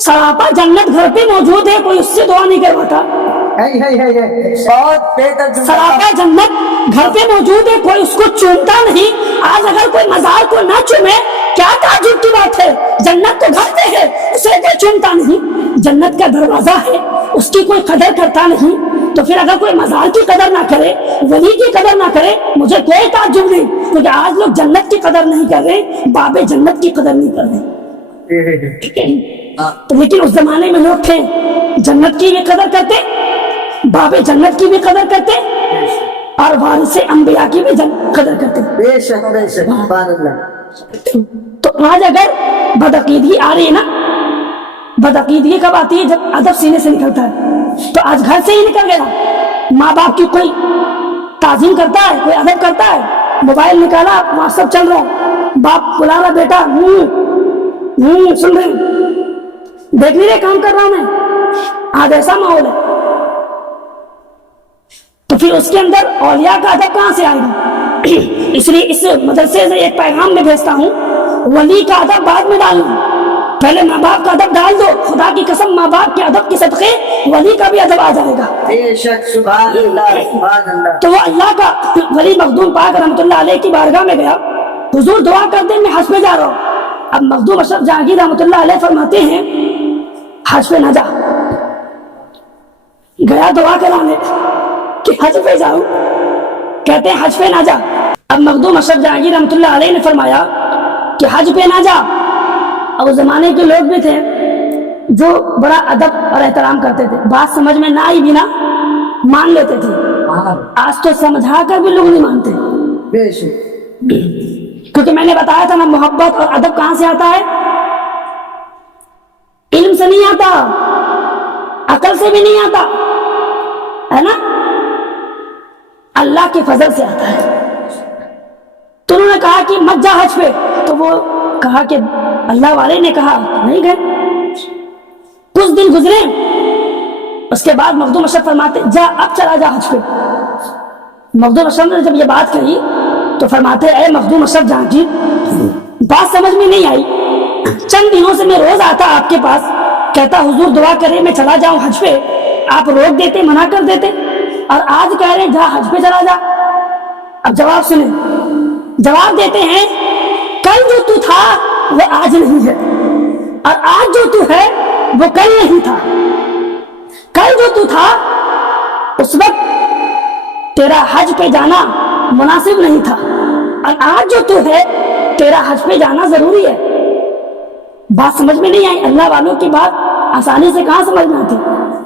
سراپا جنت گھر پہ موجود ہے، کوئی اس سے دعا نہیں کرواتا۔ بہت بہتر جملہ۔ سراپا جنت گھر پہ موجود ہے، کوئی اس کو چومتا نہیں۔ آج اگر کوئی مزار کو نہ چومے کیا تعجب کی بات ہے؟ جنت تو گھر پہ ہے، اسے کوئی چومتا نہیں، جنت کا دروازہ ہے، اس کی کوئی قدر کرتا نہیں۔ تو پھر اگر کوئی مزار کی قدر نہ کرے، ولی کی قدر نہ کرے، مجھے کوئی تعجب نہیں، کیونکہ آج لوگ جنت کی قدر نہیں کر رہے، باب جنت کی قدر نہیں کر رہے۔ تو لیکن اس زمانے میں لوگ تھے جنت کی بھی قدر کرتے، باب جنت کی بھی قدر کرتے، اور وارث انبیاء کی بھی قدر کرتے۔ بے شک بے شک، سبحان اللہ۔ تو آج اگر بدعقیدگی آ رہی ہے نا، بدعقیدگی کب آتی ہے؟ جب ادب سینے سے نکلتا ہے۔ تو آج گھر سے ہی نکل گیا، ماں باپ کی کوئی تعظیم کرتا ہے، کوئی ادب کرتا ہے، موبائل نکالا، واٹس ایپ چل رہا ہے، باپ بلا رہا بیٹا، سن رہے دیکھ نہیں رہے کام کر رہا ہوں میں۔ آج ایسا ماحول ہے، تو پھر اس کے اندر اولیاء کا ادب کہاں سے آئے گا؟ اس لیے اس مدرسے سے ایک پیغام میں بھیجتا ہوں، ولی کا ادب بعد میں ڈالنا، پہلے ماں باپ کا ادب ڈال دو۔ خدا کی قسم ماں باپ کے ادب کے صدقے ولی کا بھی ادب آ جائے گا۔ بے شک، سبحان اللہ سبحان اللہ۔ تو وہ اللہ کا ولی مخدوم پاک رحمۃ اللہ علیہ کی بارگاہ میں گیا، حضور دعا کر دیں میں حج پہ جا رہا ہوں۔ اب مخدوم اشرف جہانگیر رحمۃ اللہ علیہ فرماتے ہیں حج پہ نہ جا۔ گیا دعا کرانے کہ حج پہ جاؤ، کہتے ہیں حج پہ نہ جا۔ اب مخدوم اشرف جہانگیر رحمۃ اللہ علیہ نے فرمایا کہ حج پہ نہ جا۔ اور اس زمانے کے لوگ بھی تھے جو بڑا ادب اور احترام کرتے تھے، بات سمجھ میں نہ آئی بھی نہ مان لیتے تھے۔ آج تو سمجھا کر بھی لوگ نہیں مانتے، بے شک، کیونکہ میں نے بتایا تھا نا، محبت اور ادب کہاں سے آتا ہے؟ علم سے نہیں آتا، عقل سے بھی نہیں آتا، ہے نا، اللہ کے فضل سے آتا ہے۔ تو انہوں نے کہا کہ مت جا حج پہ، تو وہ کہا کہ اللہ والے نے کہا، نہیں گئے۔ کچھ دن گزرے، اس کے بعد مخدوم اشرف فرماتے جا اب چلا جا حج پہ۔ مخدوم اشرف نے جب یہ بات کہی تو فرماتے اے مخدوم اشرف جہانگیر، بات سمجھ میں نہیں آئی، چند دنوں سے میں روز آتا آپ کے پاس، کہتا حضور دعا کرے میں چلا جاؤں حج پہ، آپ روک دیتے، منع کر دیتے، اور آج کہہ رہے جا حج پہ چلا جا۔ اب جواب سنیں، جواب دیتے ہیں کل جو تو تھا وہ آج نہیں ہے، اور آج جو تو ہے وہ کل نہیں تھا۔ کل جو تو تھا اس وقت تیرا حج پہ جانا مناسب نہیں تھا، اور آج جو تو ہے تیرا حج پہ جانا ضروری ہے۔ بات سمجھ میں نہیں آئی؟ اللہ والوں کی بات آسانی سے کہاں سمجھ میں آتی؟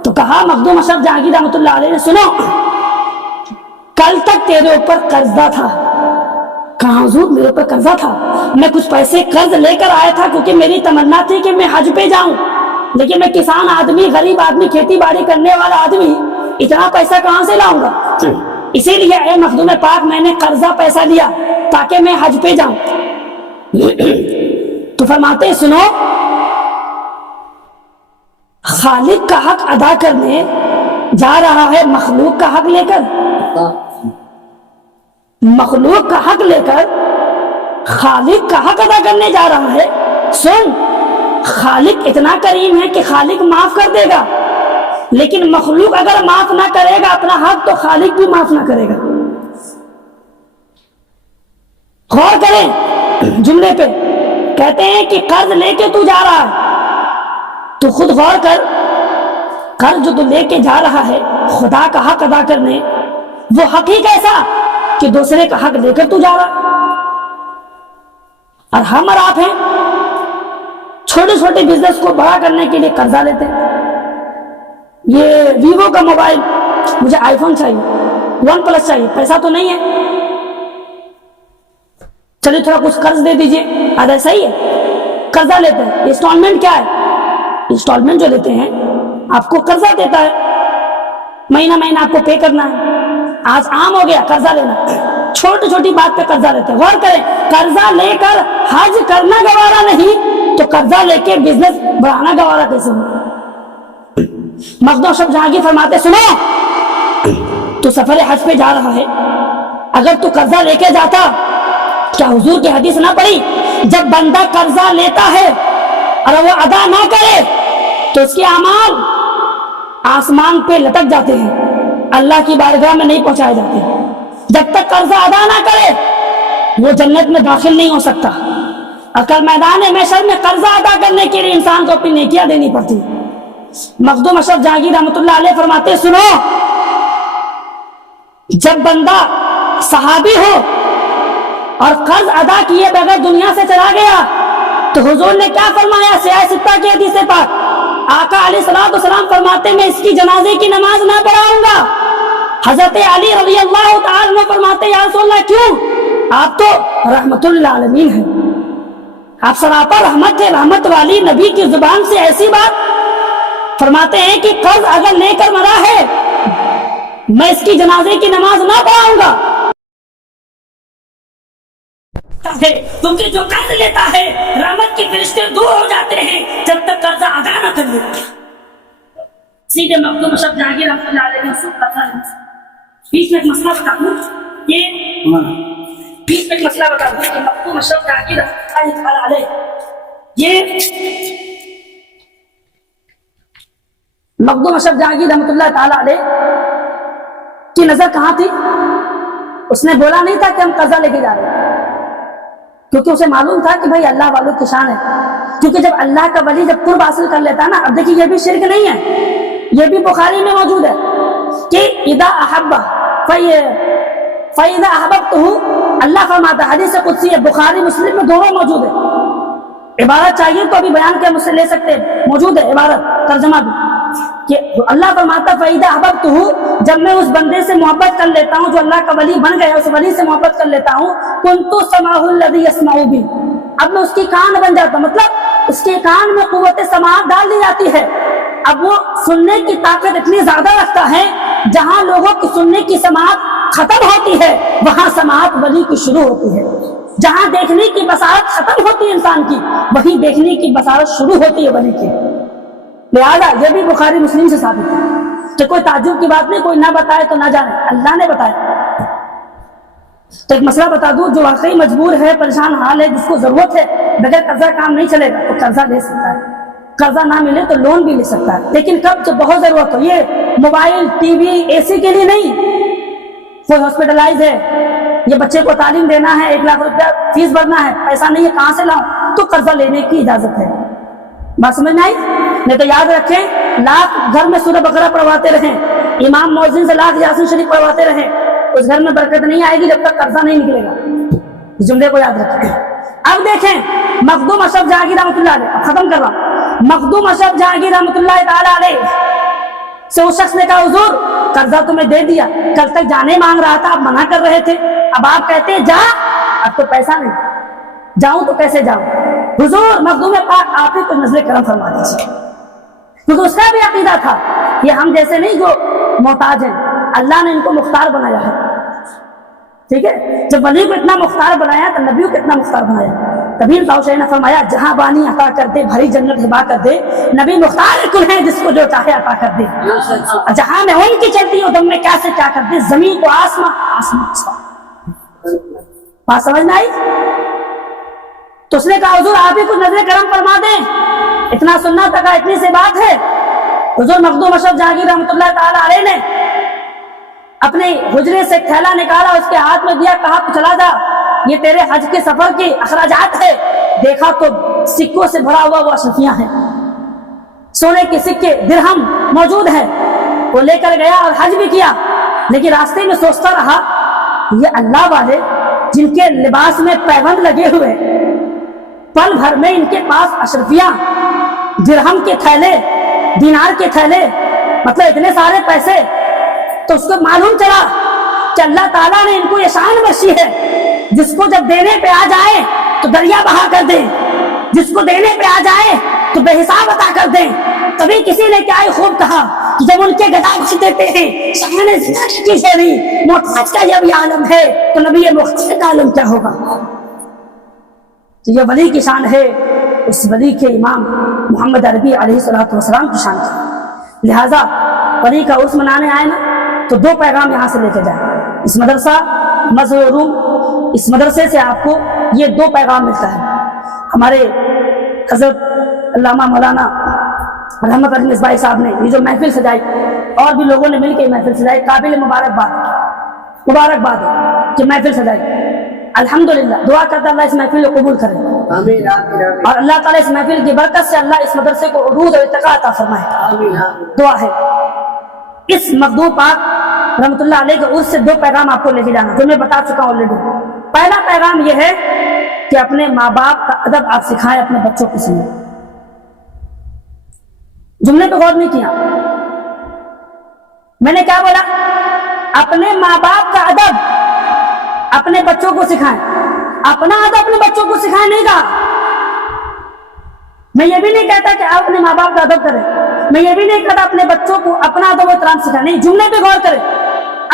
تو کہا مخدوم اشرف جہانگیر رحمۃ اللہ علیہ نے، سنو کل تک تیرے اوپر قرضہ تھا۔ کہا حضور میرے اوپر قرضہ تھا؟ میں کچھ پیسے قرض لے کر آیا تھا، کیونکہ میری تمنا تھی کہ میں حج پہ جاؤں، لیکن میں کسان آدمی، غریب آدمی، کھیتی باڑی کرنے والا آدمی، اتنا پیسہ کہاں سے لاؤں گا؟ اسی لیے اے مخدوم پاک میں نے قرضہ پیسہ لیا تاکہ میں حج پہ جاؤں۔ تو فرماتے ہیں سنو، خالق کا حق ادا کرنے جا رہا ہے مخلوق کا حق لے کر، مخلوق کا حق لے کر خالق کا حق ادا کرنے جا رہا ہے۔ سن، خالق اتنا کریم ہے کہ خالق معاف کر دے گا، لیکن مخلوق اگر معاف نہ کرے گا اپنا حق تو خالق بھی معاف نہ کرے گا. غور کریں جملے پہ. کہتے ہیں کہ قرض لے کے تو جا رہا ہے تو خود غور کر, قرض جو تو لے کے جا رہا ہے خدا کا حق ادا کرنے, وہ حق ہی کیسا کہ دوسرے کا حق لے کر تو جا رہا. اور ہم اور آپ ہیں چھوٹے چھوٹے بزنس کو بڑا کرنے کے لیے قرضہ لیتے ہیں. یہ ویوو کا موبائل, مجھے آئی فون چاہیے, ون پلس چاہیے, پیسہ تو نہیں ہے, چلیے تھوڑا کچھ قرض دے دیجئے. آدھا صحیح ہے, قرضہ لیتے ہیں. انسٹالمنٹ کیا ہے؟ انسٹالمنٹ جو لیتے ہیں آپ کو قرضہ دیتا ہے, مہینہ مہینہ آپ کو پے کرنا ہے. آج عام ہو گیا قرضہ لینا, چھوٹی چھوٹی بات پہ قرضہ لیتے ہیں. غور کریں, قرضہ لے کر حج کرنا گوارا نہیں تو قرضہ لے کے بزنس بڑھانا گوارا کیسے ہو؟ مخدوم شب جہانگیر فرماتے سنو, تو سفر حج پہ جا رہا ہے, اگر تو قرضہ لے کے جاتا, کیا حضور کی حدیث نہ پڑھی, جب بندہ قرضہ لیتا ہے اور وہ ادا نہ کرے تو اس کے اعمال آسمان پہ لٹک جاتے ہیں, اللہ کی بارگاہ میں نہیں پہنچائے جاتے. جب تک قرضہ ادا نہ کرے وہ جنت میں داخل نہیں ہو سکتا. اور کل میدان محشر میں قرضہ ادا کرنے کے لیے انسان کو اپنی نیکیاں دینی پڑتی. مخدوم اشرف جہانگیر رحمۃ اللہ علیہ فرماتے سنو, جب بندہ صحابی ہو اور قرض ادا کیے بغیر دنیا سے چلا گیا تو حضور نے کیا فرمایا؟ سیاہ ستہ کی حدیث پاک, آقا علیہ الصلوۃ والسلام فرماتے میں اس کی جنازے کی نماز نہ پڑھاؤں گا. حضرت علی رضی اللہ تعالی عنہ فرماتے یا رسول اللہ کیوں؟ آپ تو رحمت للعالمین ہیں, آپ سراپا رحمت تھے, رحمت والی نبی کی زبان سے ایسی بات. فرماتے ہیں کہ قرض اگر لے کر مرا ہے میں اس کی جنازے کی نماز نہ پڑھاؤں گا. کیونکہ جو قرض لیتا ہے رحمت کے فرشتے دور ہو جاتے ہیں جب تک قرضہ ادا نہ کر لے. سیدھے مخدوم اشرف جہانگیر رحمۃ اللہ علیہ نے اصول کا بیچ میں ایک مسئلہ بتا دوں, یہ بیچ میں ایک مسئلہ بتا دوں کہ مخدوم اشرف جہانگیر رحمۃ اللہ علیہ یہ مخدوم اشرف جہانگیر رحمۃ اللہ تعالی علیہ کی نظر کہاں تھی؟ اس نے بولا نہیں تھا کہ ہم قرضہ لے کے جا رہے ہیں, کیونکہ اسے معلوم تھا کہ بھائی اللہ والوں کی شان ہے. کیونکہ جب اللہ کا ولی جب قرب حاصل کر لیتا ہے نا, اب دیکھیے یہ بھی شرک نہیں ہے, یہ بھی بخاری میں موجود ہے کہ اذا احب فاذا احببته, اللہ فرماتا ہے, حدیث قدسی ہے, بخاری مسلم میں دونوں موجود ہے. عبارت چاہیے تو ابھی بیان کیا مجھ سے لے سکتے ہیں, موجود ہے عبارت ترجمہ بھی, کہ اللہ فرماتا فاذا احببته, جب میں اس بندے سے محبت کر لیتا ہوں جو اللہ کا ولی بن گیا, اس ولی سے محبت کر لیتا ہوں, كنت سمعه الذي يسمع به, اب میں اس کی کان بن جاتا ہوں, مطلب اس کے کان میں قوت سماعت ڈال دی جاتی ہے. اب وہ سننے کی طاقت اتنی زیادہ رکھتا ہے, جہاں لوگوں کی سننے کی سماعت ختم ہوتی ہے وہاں سماعت ولی کی شروع ہوتی ہے. جہاں دیکھنے کی بصارت ختم ہوتی ہے انسان کی, وہیں دیکھنے کی بصارت شروع ہوتی ہے ولی کی. لہٰذا یہ بھی بخاری مسلم سے ثابت ہے. تو کوئی تعجب کی بات نہیں, کوئی نہ بتائے تو نہ جانے, اللہ نے بتایا. تو ایک مسئلہ بتا دوں, جو واقعی مجبور ہے, پریشان حال ہے, جس کو ضرورت ہے, بغیر قرضہ کام نہیں چلے گا تو قرضہ لے سکتا ہے. قرضہ نہ ملے تو لون بھی لے سکتا ہے, لیکن کب جب بہت ضرورت ہو. یہ موبائل, ٹی وی, اے سی کے لیے نہیں. کوئی ہاسپٹلائز ہے, یہ بچے کو تعلیم دینا ہے, 1 لاکھ روپیہ فیس بھرنا ہے, پیسہ نہیں ہے, کہاں سے لاؤں, تو قرضہ لینے کی اجازت ہے. بات سمجھ میں آئی؟ نہیں تو یاد رکھیں, لاکھ گھر میں سورہ بقرہ پڑھواتے رہیں, امام مؤذن سے لاکھ یاسین شریف پڑھواتے رہیں, اس گھر میں برکت نہیں آئے گی جب تک قرضہ نہیں نکلے گا. اس جملے کو یاد رکھیں. اب دیکھیں مخدوم اشرف جہانگیر رحمۃ اللہ علیہ, اب ختم کر رہا ہوں. مخدوم اشرف جہانگیر رحمۃ اللہ تعالی علیہ سے اس شخص نے کہا حضور قرضہ تمہیں دے دیا, کل تک جانے مانگ رہا تھا, آپ منع کر رہے تھے, اب آپ کہتے ہیں جا, اب تو پیسہ نہیں, جاؤں تو کیسے جاؤں؟ حضور مخدوم پاک آپ ہی کو نظر کرم فرما دیجیے, کیونکہ اس کا بھی عقیدہ تھا یہ ہم جیسے نہیں جو محتاج ہیں, اللہ نے ان کو مختار بنایا ہے. ٹھیک ہے, جب ولی کو اتنا مختار بنایا تو نبیوں کو اتنا مختار بنایا. تبھی اللہ نے فرمایا جہاں بانی عطا کر دے, بھری جنت ہبا کر دے, نبی مختار کل ہیں جس کو جو چاہے عطا کر دے. جہاں میں ان کی چلتی ہوں تم میں کیا سے کیا کر دے, زمین کو آسمان, آسمان. بات سمجھ میں آئی؟ تو اس نے کہا حضور آپ ہی کو نظر کرم فرما دیں, اتنا سننا تکا, اتنی سی بات ہے. حضور مخدوم اشرف جہانگیر رحمۃ اللہ تعالی علیہ نے اپنے حجرے سے ایک تھیلا نکالا، اس کے ہاتھ میں دیا، کہا تو چلا جا، یہ تیرے حج کے سفر کے اخراجات ہے۔ دیکھا تو سکوں سے بھرا ہوا وہ اشرفیاں ہیں، سونے کے سکے درہم موجود ہیں، وہ لے کر گیا اور حج بھی کیا۔ لیکن راستے میں سوچتا رہا یہ اللہ والے جن کے لباس میں پیوند لگے ہوئے، پل بھر میں ان کے پاس اشرفیاں، درہم کے تھیلے، دینار کے تھیلے، مطلب اتنے سارے پیسے۔ تو اس کو معلوم چلا کہ اللہ تعالیٰ نے ان کو یہ شان بخشی ہے، جس کو جب دینے پہ آ جائے تو دریا بہا کر دیں، جس کو دینے پہ آ جائے تو بے حساب عطا کر دیں۔ کبھی کسی نے کیا ہی خوب کہا کہ جب ان کے گدا بھر دیتے ہیں شان زندگی کی شہری محتاج کا جب یہ عالم ہے تو نبی مختصر کا عالم کیا ہوگا؟ تو یہ ولی کی شان ہے، اس ولی کے امام محمد عربی علیہ الصلوۃ والسلام کی شان ہے۔ لہٰذا ولی کا عرس منانے آئے نا تو دو پیغام یہاں سے لے کے جائیں، اس مدرسہ مسجد علوم، اس مدرسے سے آپ کو یہ دو پیغام ملتا ہے۔ ہمارے حضرت علامہ مولانا رحمت علی مصباحی صاحب نے یہ جو محفل سجائی، اور بھی لوگوں نے مل کے یہ محفل سجائی، قابل مبارکباد ہے کہ محفل سجائی۔ الحمدللہ دعا کرتا اللہ اس محفل کو قبول کرے، آمین آمین اور اللہ تعالیٰ اس محفل کی برکت سے اللہ اس مدرسے کو عروج اور ارتقاء عطا فرمائے، آمین آمین۔ دعا ہے۔ اس مخدوم پاک رحمۃ اللہ علیہ کے عرس سے دو پیغام آپ کو لے کے جانا، جو میں بتا چکا ہوں آلریڈی۔ پہلا پیغام یہ ہے کہ اپنے ماں باپ کا ادب آپ سکھائیں اپنے بچوں کے سامنے۔ جملے پہ غور نہیں کیا، میں نے کیا بولا؟ اپنے ماں باپ کا ادب اپنے بچوں کو سکھائیں، اپنا ادب اپنے بچوں کو سکھائیں نہیں کہا۔ میں یہ بھی نہیں کہتا کہ آپ اپنے ماں باپ کا ادب کریں، میں یہ بھی نہیں کہتا اپنے بچوں کو اپنا ادب و احترام سکھائیں، نہیں، جملے پہ غور کریں۔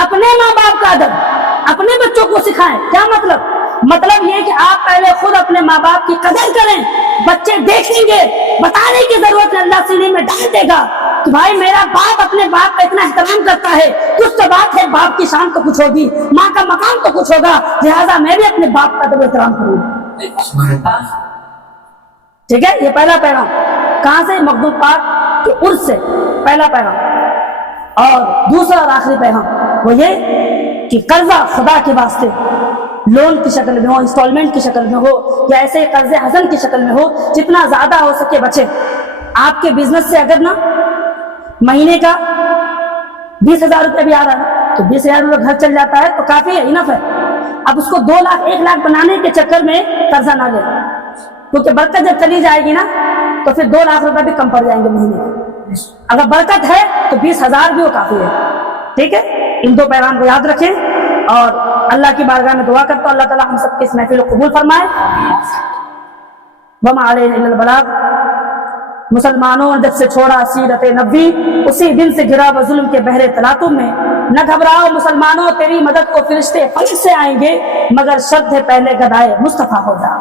اپنے ماں باپ کا ادب اپنے بچوں کو سکھائیں، کیا مطلب؟ مطلب یہ کہ آپ پہلے خود اپنے ماں باپ کی قدر کریں، بچے دیکھیں گے، بتانے کی ضرورت ہے، اللہ سینے میں ڈال دے گا کہ بھائی میرا باپ اپنے باپ کا اتنا احترام کرتا ہے، کچھ تو بات ہے، باپ کی شان تو کچھ ہوگی، ماں کا مقام تو کچھ ہوگا، لہٰذا میں بھی اپنے باپ کا ادب و احترام کروں۔ ٹھیک ہے، یہ پہلا پیغام کہاں سے؟ مخدوم پاک کے عرس سے، پہلا پیغام۔ اور دوسرا اور آخری پیغام وہ یہ کہ قرضہ خدا کے واسطے لون کی شکل میں ہو، انسٹالمنٹ کی شکل میں ہو، یا ایسے قرض حسن کی شکل میں ہو، جتنا زیادہ ہو سکے بچے۔ آپ کے بزنس سے اگر نا مہینے کا 20,000 روپے بھی آ رہا ہے تو 20,000 روپے گھر چل جاتا ہے تو کافی ہے، انف ہے۔ اب اس کو 2 لاکھ 1 لاکھ بنانے کے چکر میں قرضہ نہ لے، کیونکہ برکت جب چلی جائے گی نا تو پھر 2 لاکھ روپے بھی کم پڑ جائیں گے مہینے کے۔ اگر برکت ہے تو 20,000 بھی وہ کافی ہے۔ ٹھیک ہے، ان 2 پیغام کو یاد رکھیں، اور اللہ کی بارگاہ میں دعا کرتا ہوں اللہ تعالیٰ ہم سب کے اس محفل کو قبول فرمائے۔ وما علینا الا البلاغ۔ مسلمانوں نے جب سے چھوڑا سیرت نبی، اسی دن سے گرا وہ ظلم کے بحر تلاطم میں۔ نہ گھبراؤ مسلمانوں، تیری مدد کو فرشتے فلک سے آئیں گے، مگر شرط ہے پہلے گدائے مصطفیٰ ہو جاؤ۔